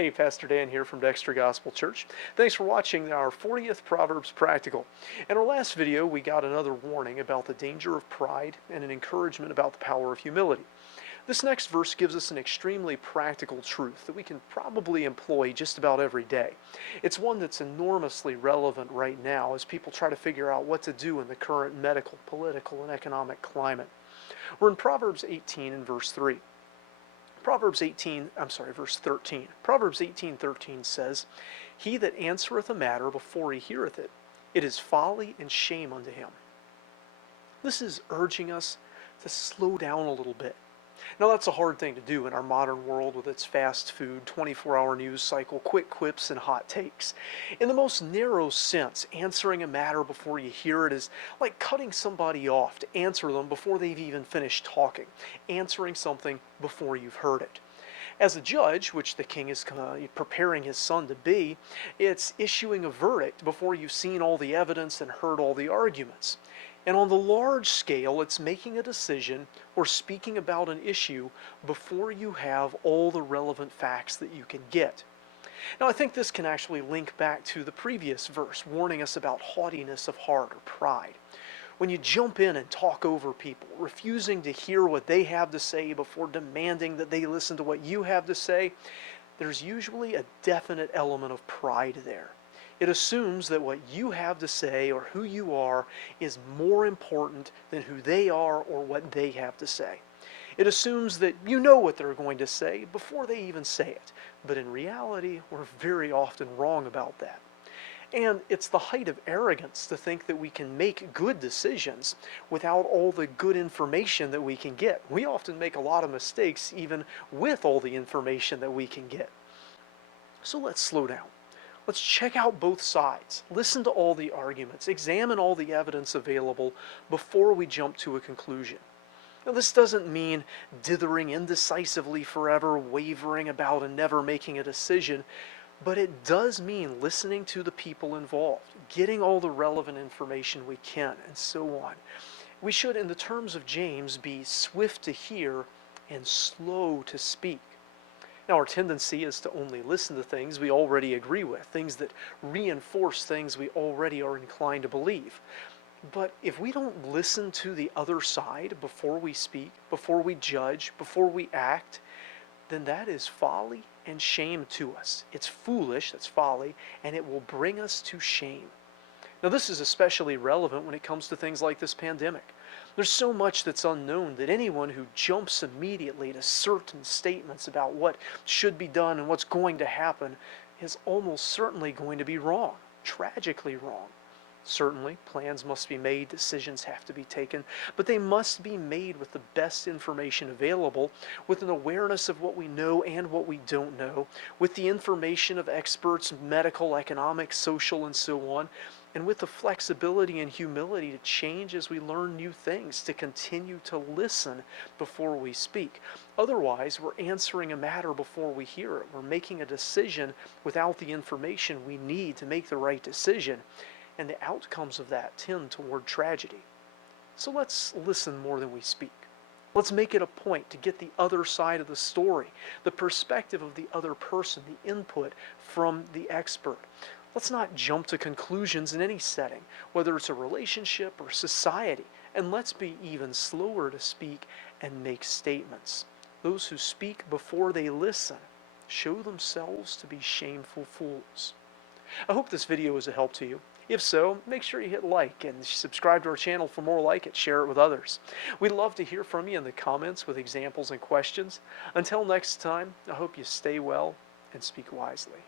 Hey, Pastor Dan here from Dexter Gospel Church. Thanks for watching our 40th Proverbs Practical. In our last video, we got another warning about the danger of pride and an encouragement about the power of humility. This next verse gives us an extremely practical truth that we can probably employ just about every day. It's one that's enormously relevant right now as people try to figure out what to do in the current medical, political, and economic climate. We're in Proverbs 18 and verse 3. Verse 13. Proverbs 18:13 says, "He that answereth a matter before he heareth it, it is folly and shame unto him." This is urging us to slow down a little bit. Now that's a hard thing to do in our modern world with its fast food, 24-hour news cycle, quick quips, and hot takes. In the most narrow sense, answering a matter before you hear it is like cutting somebody off to answer them before they've even finished talking, answering something before you've heard it. As a judge, which the king is preparing his son to be, it's issuing a verdict before you've seen all the evidence and heard all the arguments. And on the large scale, it's making a decision or speaking about an issue before you have all the relevant facts that you can get. Now, I think this can actually link back to the previous verse, warning us about haughtiness of heart or pride. When you jump in and talk over people, refusing to hear what they have to say before demanding that they listen to what you have to say, there's usually a definite element of pride there. It assumes that what you have to say or who you are is more important than who they are or what they have to say. It assumes that you know what they're going to say before they even say it. But in reality, we're very often wrong about that. And it's the height of arrogance to think that we can make good decisions without all the good information that we can get. We often make a lot of mistakes even with all the information that we can get. So let's slow down. Let's check out both sides, listen to all the arguments, examine all the evidence available before we jump to a conclusion. Now, this doesn't mean dithering indecisively forever, wavering about and never making a decision, but it does mean listening to the people involved, getting all the relevant information we can, and so on. We should, in the terms of James, be swift to hear and slow to speak. Now, our tendency is to only listen to things we already agree with, things that reinforce things we already are inclined to believe. But if we don't listen to the other side before we speak, before we judge, before we act, then that is folly and shame to us. It's foolish, that's folly, and it will bring us to shame. Now, this is especially relevant when it comes to things like this pandemic. There's so much that's unknown that anyone who jumps immediately to certain statements about what should be done and what's going to happen is almost certainly going to be wrong, tragically wrong. Certainly, plans must be made, decisions have to be taken, but they must be made with the best information available, with an awareness of what we know and what we don't know, with the information of experts, medical, economic, social, and so on, and with the flexibility and humility to change as we learn new things, to continue to listen before we speak. Otherwise, we're answering a matter before we hear it. We're making a decision without the information we need to make the right decision. And the outcomes of that tend toward tragedy. So let's listen more than we speak. Let's make it a point to get the other side of the story, the perspective of the other person, the input from the expert. Let's not jump to conclusions in any setting, whether it's a relationship or society, and let's be even slower to speak and make statements. Those who speak before they listen show themselves to be shameful fools. I hope this video was a help to you. If so, make sure you hit like and subscribe to our channel for more like it. Share it with others. We'd love to hear from you in the comments with examples and questions. Until next time, I hope you stay well and speak wisely.